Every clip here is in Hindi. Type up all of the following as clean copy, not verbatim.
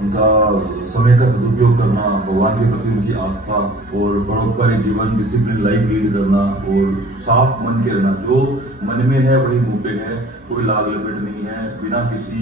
उनका समय का सदुपयोग करना, भगवान के प्रति उनकी आस्था और परोपकारी जीवन, डिसिप्लिन लाइफ लीड करना और साफ मन के रहना। जो मन में है वही मुंह पे है, कोई लाग लपेट नहीं है, बिना किसी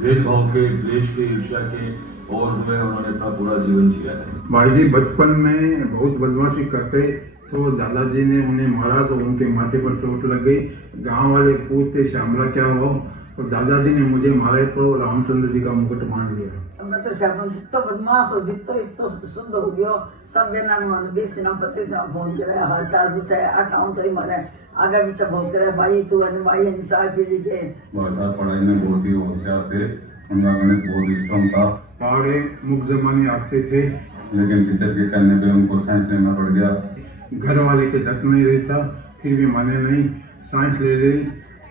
भेदभाव के, द्वेष के, ईर्ष्या के, और जो है उन्होंने अपना पूरा जीवन जिया है। भाई जी बचपन में बहुत बदमाशी करते तो दादाजी ने उन्हें मारा तो उनके माथे पर चोट लग गई। गांव वाले पूछते श्यामला क्या हुआ, और दादाजी ने मुझे मारे तो रामचंद्र जी का मुकुट मान लिया। मैं तो श्यामल जितो बदमाश हो, जितो इतो शुद्ध हो गयो, सब बेना ने 20 ना 25 ना फोन करे, हाल चाल पूछे, आठाऊं तो ही मरे, आगे पीछे बहुत करे, भाई तू है भाई चाय पी ली के। पढ़ाई में बहुत ही होशियार थे, उनका गणित बहुत स्ट्रॉन्ग था। पहाड़े मुख जमाने आते थे, लेकिन टीचर के कहने पे उनको साइंस लेना पड़ गया। घर वाले के जत नहीं रहता, फिर भी माने नहीं, साइंस ले ली।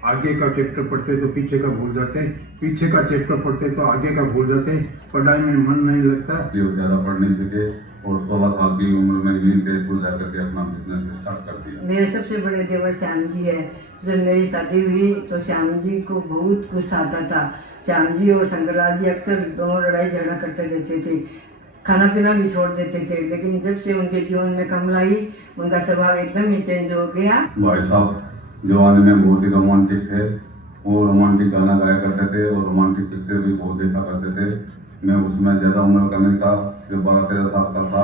आगे का चैप्टर पढ़ते तो पीछे का भूल जाते, पीछे का चैप्टर पढ़ते तो आगे का भूल जाते, पढ़ाई में मन नहीं लगता। ज्यादा पढ़ नहीं सके और 16 साल की उम्र में ही तेजपुर जाकर के अपना बिजनेस स्टार्ट कर दिया। मेरे सबसे बड़े देवर श्याम जी है। जब मेरी शादी हुई तो श्याम जी को बहुत गुस्सा आता था। श्याम जी और शंकरलाल जी अक्सर दोनों लड़ाई झगड़ा करते रहते थे, खाना पीना भी छोड़ देते थे। लेकिन जब से उनके जीवन में कमल आई, उनका स्वभाव एकदम ही चेंज हो गया। भाई साहब जवानी में बहुत ही रोमांटिक थे, वो रोमांटिक गाना गाया करते थे और रोमांटिक पिक्चर भी बहुत देखा करते थे। मैं उसमें ज़्यादा उम्र का नहीं था, सिर्फ 12-13 साल का था,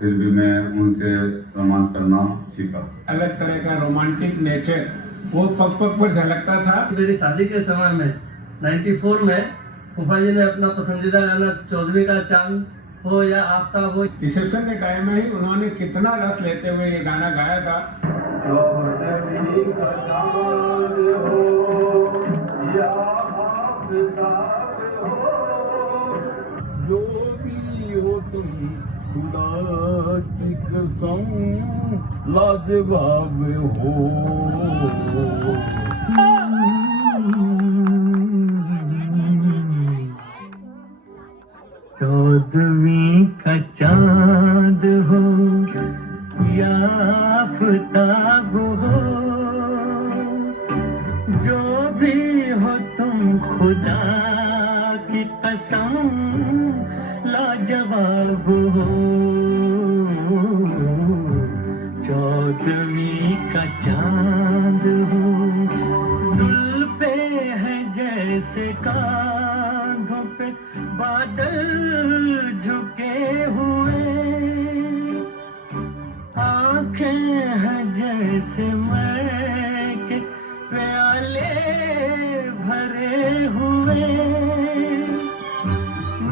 फिर भी मैं उनसे रोमांस करना सीखा। अलग तरह का रोमांटिक नेचर वो पग पग पर झलकता था। मेरी शादी के समय में 94 में फूफा जी ने अपना पसंदीदा गाना 14वीं का चांद हो या आफ्ताब हो, रिसेप्शन के टाइम में ही उन्होंने कितना रस लेते हुए ये गाना गाया था। जो भी हो तुम खुदा की कसम लाजवाब हो। 14वीं का चांद हो या आफ्ताब हो, जो भी हो तुम खुदा की कसम लाजवाब हो। 14वीं का चांद हो, जुल्फे है जैसे कांधों पे बादल झुके हुए, आंखें हैं जैसे मई के प्याले भरे हुए,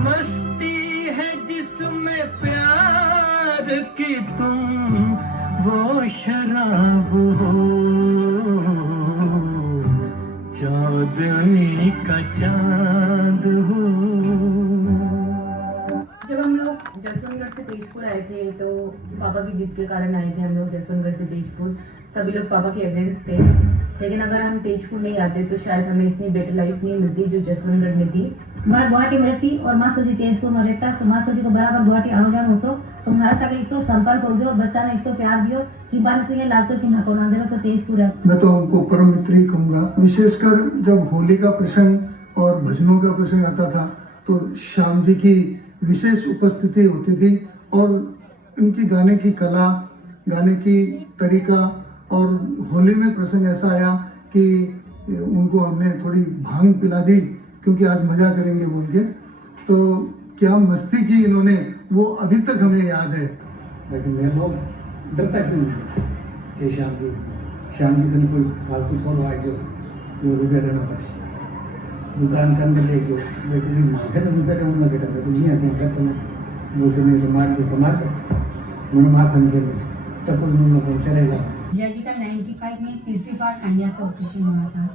मस्ती है जिसमें प्यार की तुम वो शराब हो। 14वीं का चांद हो। जब हम लोग जसवंतगढ़ से तेजपुर आए थे तो पापा की जिद के कारण आए थे हम लोग जसवंतगढ़ से तेजपुर। सभी लोग पापा के अगेंस्ट थे, लेकिन अगर हम तेजपुर नहीं आते तो शायद हमें इतनी बेटर लाइफ नहीं मिलती जो जसवंतगढ़ में थी। मैं गुवाहाटी में रहती और मासो जी तेजपुर में रहता, तो मासो जी को बराबर गुवाहाटी आनो जानो होतो, तो हमारे साथ एक तो संपर्क हो गयो, बच्चा ने एक तो प्यार दियो कि बार तो ये लागतो कि नाको ना दे तो तेजपुर है। मैं तो उनको परम मित्र ही कहूँगा। विशेषकर जब होली का प्रसंग और भजनों का प्रसंग आता था तो श्याम जी की विशेष उपस्थिति होती थी, और उनकी गाने की कला, गाने की तरीका, और होली में प्रसंग ऐसा आया कि उनको हमने थोड़ी भांग पिला दी क्योंकि आज मजा करेंगे बोल के, तो क्या मस्ती की इन्होंने, वो अभी तक हमें याद है। लेकिन मैं लोग डरता क्यों नहीं कि श्याम जी को कोई फालतू छोड़ो आ गयो, वो रुपया देना बस दुकान के अंदर ले गयो, लेकिन माथे तो रुपया देना बेटा तो नहीं आते कर समय वो तो नहीं तो मार दो मार दो उन्होंने माथा में खेल तब उन्होंने को चलेगा। जिया जी का 95 में तीसरी बार खंडिया का ऑपरेशन हुआ था,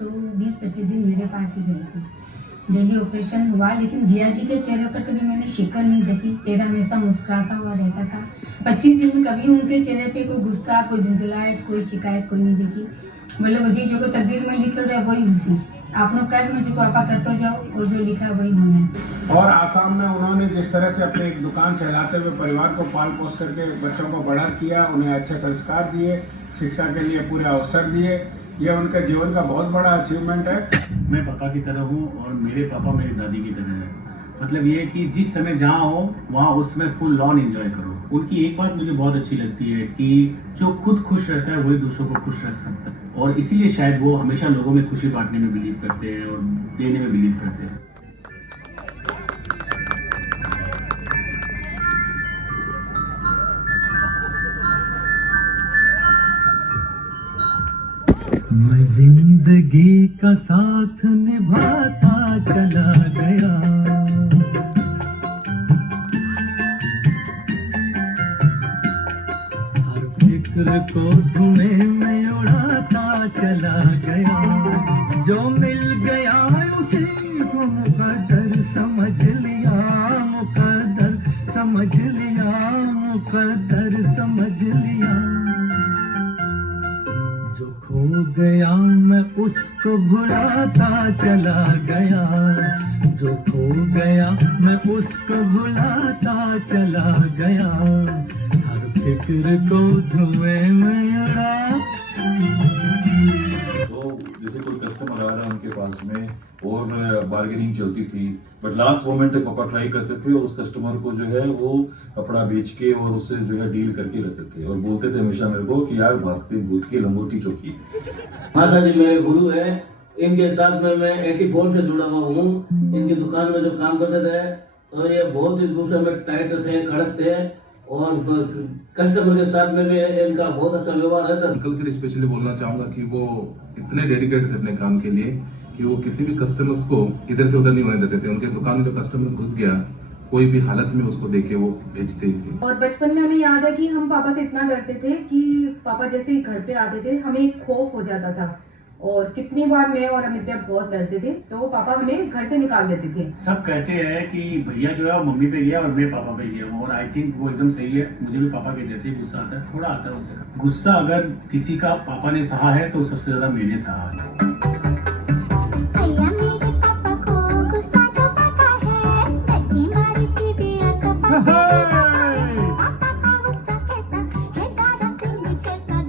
तो 20-25 दिन मेरे पास ही रही थी। डेली ऑपरेशन हुआ, लेकिन जिया जी के चेहरे पर कभी मैंने शिकन नहीं देखी, चेहरा हमेशा मुस्कुराता हुआ रहता था। 25 दिन में कभी उनके चेहरे पे कोई गुस्सा, कोई झंझलाहट, कोई शिकायत कोई नहीं देखी। मतलब जी जो तकदीर में लिखे हुए वही खुशी, आप लोग कर्म में जो आपा करते जाओ और जो लिखा है वही होना है। और आसाम में उन्होंने जिस तरह से अपनी एक दुकान चलाते हुए परिवार को पाल पोस करके बच्चों को बड़ा किया, उन्हें अच्छे संस्कार दिए, शिक्षा के लिए पूरे अवसर दिए, यह उनके जीवन का बहुत बड़ा अचीवमेंट है। मैं पापा की तरह हूँ और मेरे पापा मेरी दादी की तरह है। मतलब ये कि जिस समय जहाँ हो वहाँ उस समय फुल लॉन एंजॉय करो। उनकी एक बात मुझे बहुत अच्छी लगती है कि जो खुद खुश रहता है वही दूसरों को खुश रख सकता है, और इसीलिए शायद वो हमेशा लोगों में खुशी बांटने में बिलीव करते हैं और देने में बिलीव करते हैं। मैं जिंदगी का साथ निभाता चला गया, हर फिक्र को धुएं में उड़ाता चला गया, जो मिल गया उसी को मुकद्दर समझ लिया, मुकद्दर समझ लिया, मुकद्दर समझ लिया। जो खो गया मैं उसको भुलाता चला गया, जो खो गया मैं उसको भुलाता चला गया, हर फिक्र को धुएं में उड़ा। तो जैसे कोई कस्टमर आ रहा है उनके पास में और बार्गेनिंग चलती थी, बट लास्ट मोमेंट तक पापा ट्राई करते थे और उस कस्टमर को जो है वो कपड़ा बेच के और उससे जो है डील करके रहते थे और बोलते थे हमेशा मेरे को कि यार भागते भूत की लंगोटी चौकी। हाँ सर जी, मेरे गुरु है, इनके साथ में मैं 84 से जुड़ा हुआ हूँ। इनकी दुकान में जो काम करते थे तो ये बहुत ही दूसरे में टाइट थे, कड़क थे, और कस्टमर के साथ में भी इनका बहुत अच्छा व्यवहार है। अंकल के लिए स्पेशली बोलना चाहूंगा कि वो इतने डेडिकेटेड थे अपने काम के लिए कि वो किसी भी कस्टमर्स को इधर से उधर नहीं होने देते थे। उनके दुकान में जो कस्टमर घुस गया कोई भी हालत में उसको देखे वो बेचते ही थे। और बचपन में हमें याद है कि हम पापा से इतना डरते थे कि पापा जैसे ही घर पे आते थे हमें खौफ हो जाता था, और कितनी बार मैं और अमित भैया बहुत डरते थे, तो पापा हमें घर से निकाल देते थे। सब कहते हैं कि भैया जो है वो मम्मी पे गया और मैं पापा पे गया हूँ, और आई थिंक वो एकदम सही है। मुझे भी पापा के जैसे ही गुस्सा आता है, थोड़ा आता है उनसे। गुस्सा अगर किसी का पापा ने सहा है तो सबसे ज्यादा मैंने सहा है।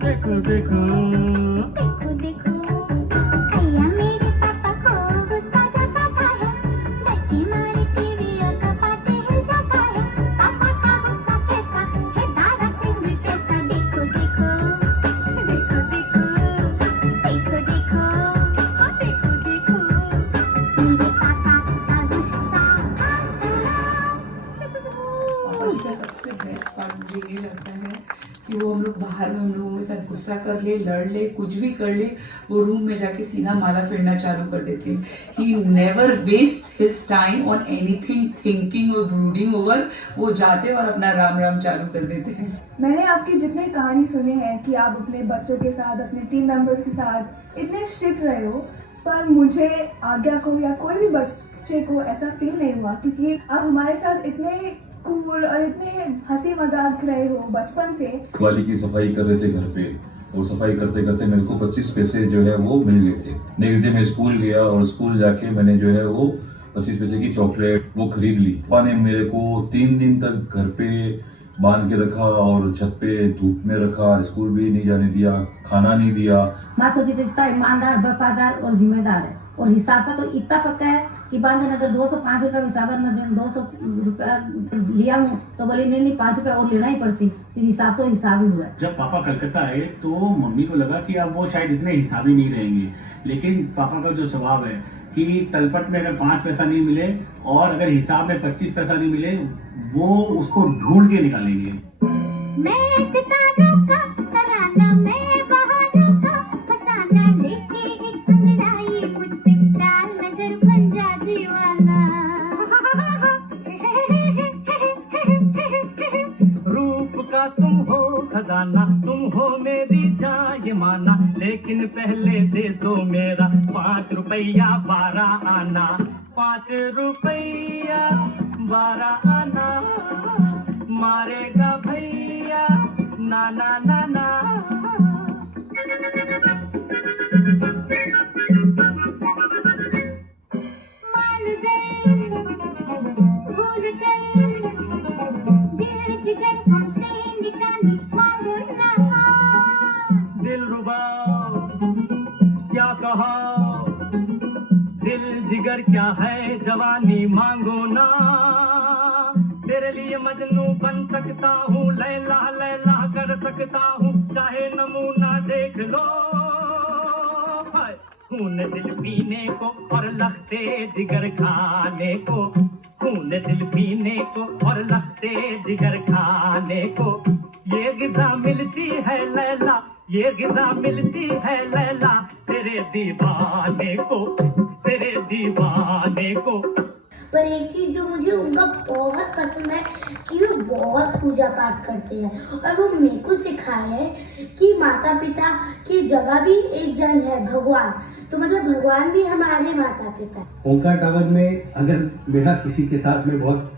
देखो देखो सबसे बेस्ट पार्ट मुझे ये लगता है कि वो हम लोग बाहर में हम लोगों के साथ गुस्सा कर ले, लड़ ले, कुछ भी कर ले, वो रूम में जाके सीधा माला फेरना चालू कर देते हैं। He never waste his time on anything thinking और ब्रूडिंग ओवर। वो जाते और अपना राम राम चालू कर देते हैं। मैंने आपकी जितने कहानी सुने हैं कि आप अपने बच्चों के साथ, अपने टीम मेंबर्स के साथ इतने स्ट्रिक्ट रहे हो, पर मुझे आज्ञा को या कोई भी बच्चे को ऐसा फील नहीं हुआ, क्योंकि आप हमारे साथ इतने कूल और इतने हंसी मजाक रहे हो बचपन से। दिवाली की सफाई कर रहे थे घर पे, और सफाई करते करते मेरे को 25 पैसे जो है वो मिल गए थे। नेक्स्ट डे मैं स्कूल गया और स्कूल जाके मैंने जो है वो 25 पैसे की चॉकलेट वो खरीद ली। पापा ने मेरे को 3 दिन तक घर पे बांध के रखा और छत पे धूप में रखा, स्कूल भी नहीं जाने दिया, खाना नहीं दिया। माँ सोची थी इतना ईमानदार, वफादार और जिम्मेदार है, और हिसाब का तो इतना पक्का है कि बांधन अगर 205 रुपया हिसाब में 200 रुपया लिया हूँ तो बोली नहीं 5 रुपया और लेना ही पड़सी, फिर हिसाब तो हिसाब ही हुआ। जब पापा कलकत्ता आए तो मम्मी को लगा कि अब वो शायद इतने हिसाबी नहीं रहेंगे, लेकिन पापा का जो स्वभाव है कि तलपट में अगर 5 पैसा नहीं मिले और अगर हिसाब में 25 पैसा नहीं मिले, वो उसको ढूंढ के निकालेंगे। रूप का तुम हो खजाना, तुम हो मेरी जान माना, लेकिन पहले दे दो मेरा 5 रुपया 12 आना, 5 रुपया 12 आना, मारेगा भैया ना ना ना ना। दिल रुबा क्या कहा, दिल जिगर क्या है जवानी मांगो ना, तेरे लिए मजनू बन सकता हूँ, लैला लैला कर सकता हूँ, चाहे नमूना देख लो। हाय खून दिल पीने को और लखते जिगर खाने को, खून दिल पीने को और लखते जिगर खाने को, ये गिज़ा मिलती है लैला, ये गिज़ा मिलती है लैला, तेरे दीवाने को, तेरे दीवाने को। पर एक चीज़ जो मुझे उनका बहुत पसंद है कि वो बहुत पूजा पाठ करते हैं, और वो मेरे को सिखाया है कि माता पिता की जगह भी एक जन है, भगवान। तो मतलब भगवान भी हमारे माता पिता। ओंकार टावर में अगर मेरा किसी के साथ में बहुत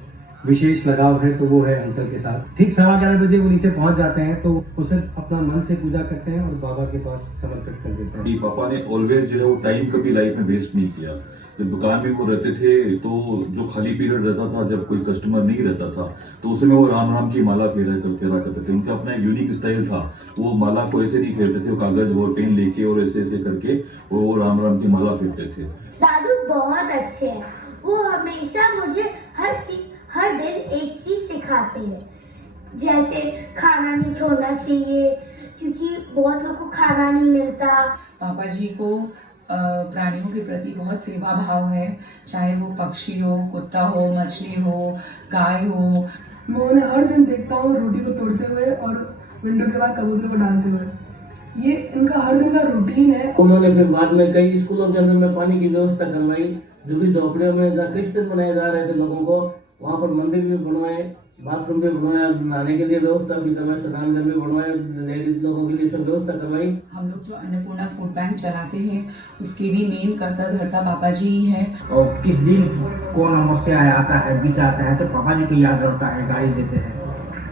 विशेष लगाव है तो वो है अंकल के साथ। ठीक 11:15 बजे वो नीचे पहुंच जाते हैं तो वो सिर्फ अपना मन से पूजा करते हैं और बाबा के पास समर्पित कर देते हैं। पापा ने ऑलवेज जो है वो टाइम कभी लाइफ में वेस्ट नहीं किया। जब दुकान में वो रहते थे तो जो खाली पीरियड रहता था, जब कोई कस्टमर नहीं रहता था, तो उसमें वो राम राम की माला फेरा करते थे। उनका अपना एक यूनिक स्टाइल था, वो माला को ऐसे नहीं फेरते थे, वो कागज और पेन लेके और ऐसे ऐसे करके वो राम राम की माला फेरते थे। दादू बहुत अच्छे हैं, वो हमेशा मुझे हर दिन एक चीज सिखाते हैं, जैसे खाना नहीं छोड़ना चाहिए क्योंकि बहुत लोग को खाना नहीं मिलता। पापा जी को प्राणियों के प्रति बहुत सेवा भाव है, चाहे वो पक्षी हो, कुत्ता हो, मछली हो, गाय हो। मैं उन्हें हर दिन देखता हूँ रोटी को तोड़ते हुए और विंडो के बाद कबूतर को डालते हुए। ये इनका हर दिन का रूटीन है। उन्होंने फिर बाद में कई स्कूलों के अंदर में पानी की व्यवस्था करवाई, झुग्गी झोपड़ियों में जहाँ क्रिश्चियन बनाए जा रहे थे लोगों को, वहाँ पर मंदिर भी बनवाए, बाथरूम भी बनवाया, नहाने के लिए व्यवस्था भी करवाई, स्नान घर भी बनवाए, लेडीज लोगों के लिए सब व्यवस्था करवाई। हम लोग जो अन्नपूर्णा फूड बैंक चलाते हैं उसके भी मेन कर्ता धर्ता पापा जी ही हैं। और किस दिन कौन अमावस्या आता है, बीत आता है तो पापा जी को याद रहता है, गाड़ी देते हैं।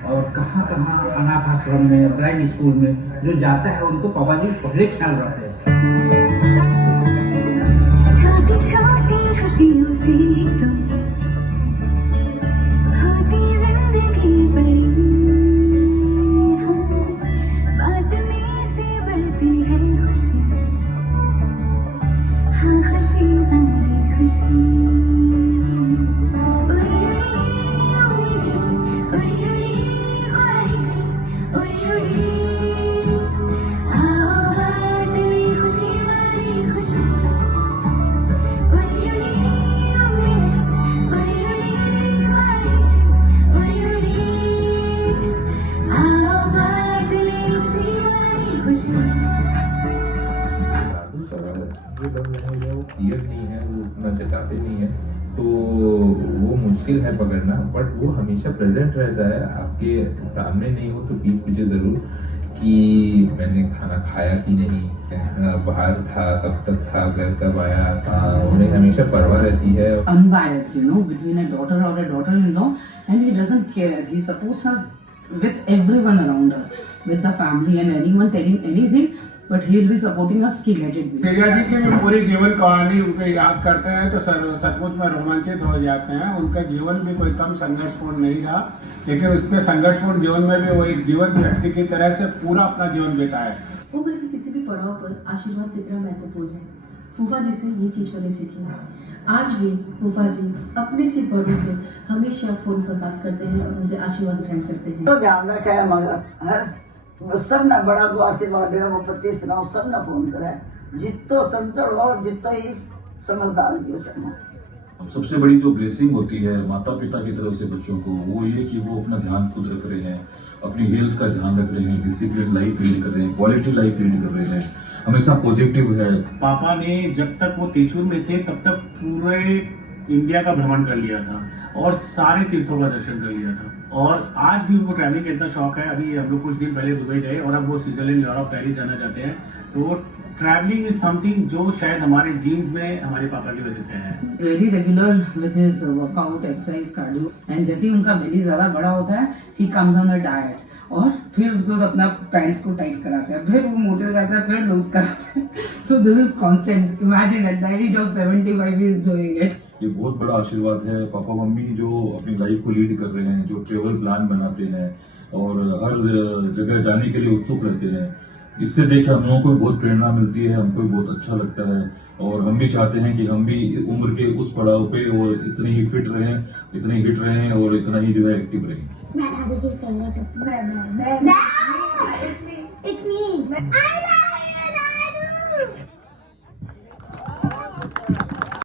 और कहाँ कहाँ अनाथ आश्रम में, ब्लाइंड स्कूल में जो जाता है उनको पापा जी पहले ख्याल रखते हैं। छोटी छोटी खुशियों से तुम होती जिंदगी बड़ी, बांटने से बढ़ती है खुशी, हाँ खुशी वाली खुशी। क्लियर नहीं है, वो उतना जताते नहीं है, तो वो मुश्किल है पकड़ना। बट वो हमेशा प्रेजेंट रहता है, आपके सामने नहीं हो तो पीठ पीछे जरूर कि मैंने खाना खाया कि नहीं, बाहर था, कब तक था, घर कब आया, उन्हें हमेशा परवाह रहती है। Unbiased, you know, between a daughter or a daughter-in-law, and he doesn't care. He supports us with everyone around us, with the family and anyone telling anything. But he will be supporting us कि let it be. Teja ji की भी पूरी जीवन कहानी उनके याद करते हैं तो सचमुच में रोमांचित हो जाते हैं। उनका जीवन भी कोई कम संघर्षपूर्ण नहीं रहा, लेकिन उसके संघर्षपूर्ण जीवन में भी वो एक जीवंत व्यक्ति की तरह से पूरा अपना जीवन बिताए। उम्र के किसी भी पड़ाव पर आशीर्वाद कितना महत्वपूर्ण है, फूफा जी से ये चीज मैंने सीखी है। आज भी फूफा जी अपने से बड़ों से हमेशा फोन पर बात करते हैं और उनसे आशीर्वाद ग्रहण करते हैं। तो ध्यान रखे है मगर हर सब ना बड़ा को आशीर्वाद है, वो 25 गाँव सब ना फोन करे, जितो चंचल हो जितो ही समझदार भी हो। सबसे बड़ी जो ब्लेसिंग होती है माता पिता की तरफ से बच्चों को, वो ये कि वो अपना ध्यान खुद रख रहे हैं, अपनी हेल्थ का ध्यान रख रहे हैं, डिसिप्लिन लाइफ लीड कर रहे हैं, क्वालिटी लाइफ लीड कर रहे हैं, हमेशा पॉजिटिव है। पापा ने जब तक वो तेजपुर में थे तब तक पूरे इंडिया का भ्रमण कर लिया था और सारे तीर्थों का दर्शन कर लिया था। और आज भी उनको ट्रैवलिंग का इतना शौक है। अभी हम लोग कुछ दिन पहले दुबई गए और अब वो स्विट्जरलैंड, यूरोप, पेरिस जाना चाहते हैं। तो ट्रैवलिंग इज समथिंग जो शायद हमारे जीन्स में हमारे पापा की वजह से है। Very regular with his workout, exercise, cardio, and जैसे ही उनका बेली ज्यादा बड़ा होता है he comes on a diet और फिर उसको अपना पैंट्स को टाइट कराते हैं, फिर वो मोटे हो जाता है, फिर लूज कराते हैं। So this is constant. Imagine at the age of 75 he is doing it. ये बहुत बड़ा आशीर्वाद है। पापा मम्मी जो अपनी लाइफ को लीड कर रहे हैं, जो ट्रेवल प्लान बनाते हैं और हर जगह जाने के लिए उत्सुक रहते हैं, इससे देख के हम लोगों को बहुत प्रेरणा मिलती है, हमको भी बहुत अच्छा लगता है और हम भी चाहते हैं कि हम भी उम्र के उस पड़ाव पे और इतने ही फिट रहें, इतने हिट रहें और इतना ही जो है एक्टिव रहें। मैं